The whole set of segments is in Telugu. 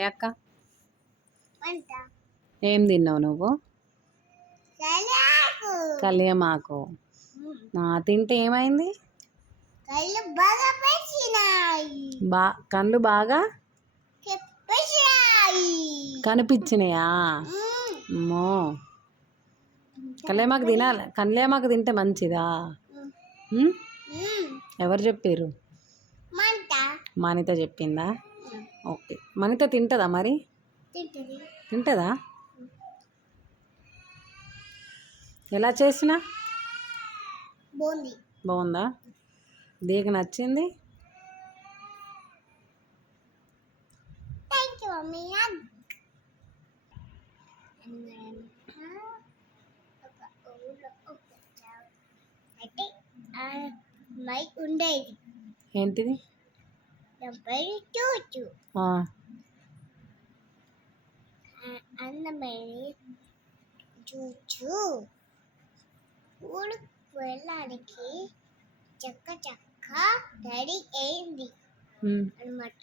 ఏ అక్క ఏం తిన్నావు నువ్వు? కలియమాకు. తింటే ఏమైంది? కళ్ళు బాగా కనిపించినాయా? అమ్మో, కలియమాకు తినాలి. కలియమాకు తింటే మంచిదా? ఎవరు చెప్పారు? మనిత చెప్పిందా? ఓకే. మనిత తింటుందా మరి? తింటుందా? ఎలా చేసినా బాగుందా? దీనికి నచ్చింది? ఉండేది ఏంటిది? అందమైన చూచు ఊరికి వెళ్ళడానికి చక్క చక్క రెడీ అయింది అనమాట.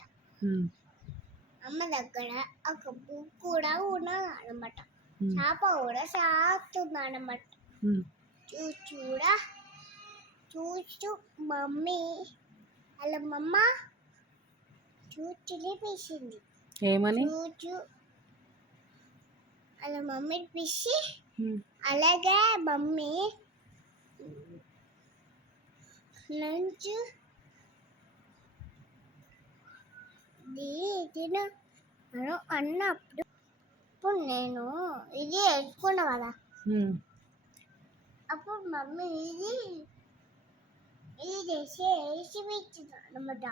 అమ్మ దగ్గర ఒక బుక్ కూడా ఉన్నది అనమాట. చేప కూడా సాగుతుంది అనమాట. చూచు మమ్మీ అలా మమ్మ చూచుని పిలిచింది. ఏమని? చూచు అలా మమ్మీని పిలిచి, అలాగే మమ్మీ లంచ్ తిను అన్నప్పుడు నేను ఇది వేసుకున్నా కదా. అప్పుడు మమ్మీ ఇది చేసి వేసి ఇచ్చింది అన్నమాట.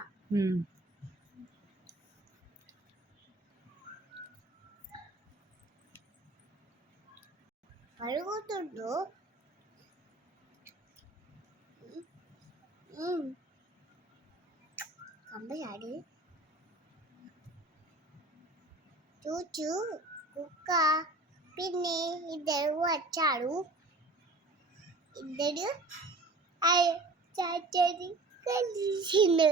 అడుగుతుండు కంపసాడు. చూచు కుక్క పిన్ని ఇద్దరు వచ్చాడు. ఇద్దరు చాచది కలిసిండు.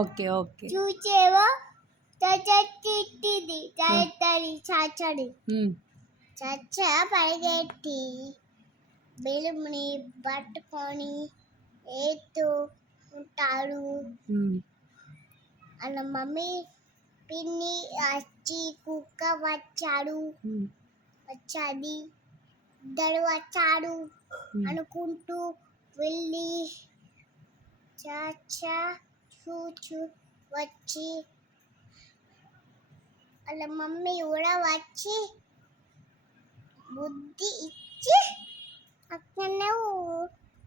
Okay okay. చూచేవో తిట్టింది చాచడి. చచ్చ పరిగెట్టి బెలుముని పట్టుకొని ఏతూ ఉంటాడు. అలా మమ్మీ పిన్ని వచ్చి కుక్క వచ్చాది ఇద్దరు వచ్చాడు అనుకుంటూ వెళ్ళి చాచ చూచు వచ్చి అలా మమ్మీ కూడా వచ్చి బుద్ధి ఇచ్చి అక్కడనే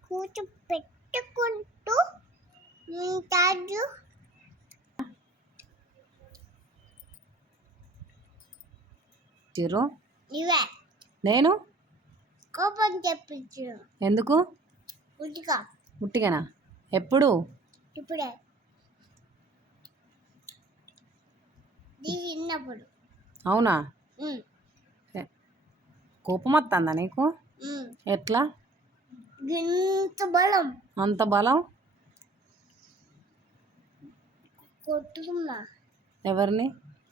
కూర్చోపెట్టుకుంటూ ఉంటాడు. నేను కోపం చెప్పించు. ఎందుకు? ఉట్టిగానా? ఎప్పుడు? ఇప్పుడే చిన్నప్పుడు. అవునా? కోపం వస్తుందా నీకు? ఎట్లా? బలం. అంత బలం? కొట్టుకున్నా. ఎవరిని?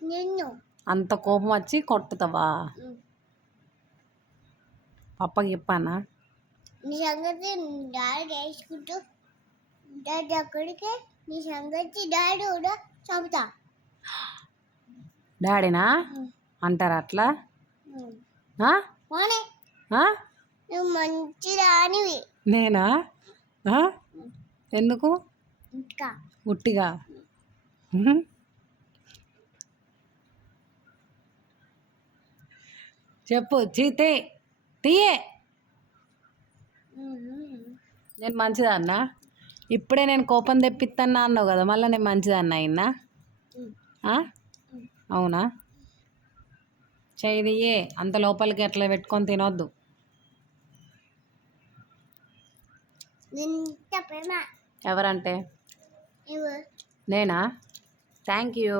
నిన్ను. అంత కోపం వచ్చి కొట్టుతావా? పప్పకి చెప్పానా? నీ సంగతి డాడీ వేసుకుంటూ డాడీ అక్కడికి నీ సంగతి డాడీ కూడా చంపుతా. డాడీనా అంటారా అట్లా? నువ్వు మంచి రానివి. నేనా? ఎందుకు? ఉట్టిగా. చెప్పు. తీయే. నేను మంచిదన్నా? ఇప్పుడే నేను కోపం తెప్పిస్తాను అన్నావు కదా, మళ్ళీ నేను మంచిదన్నా అయినా? అవునా? చెయ్యే అంత లోపలికి అట్లా పెట్టుకొని తినొద్దు. ఎవరంటే? నేనా? Thank you.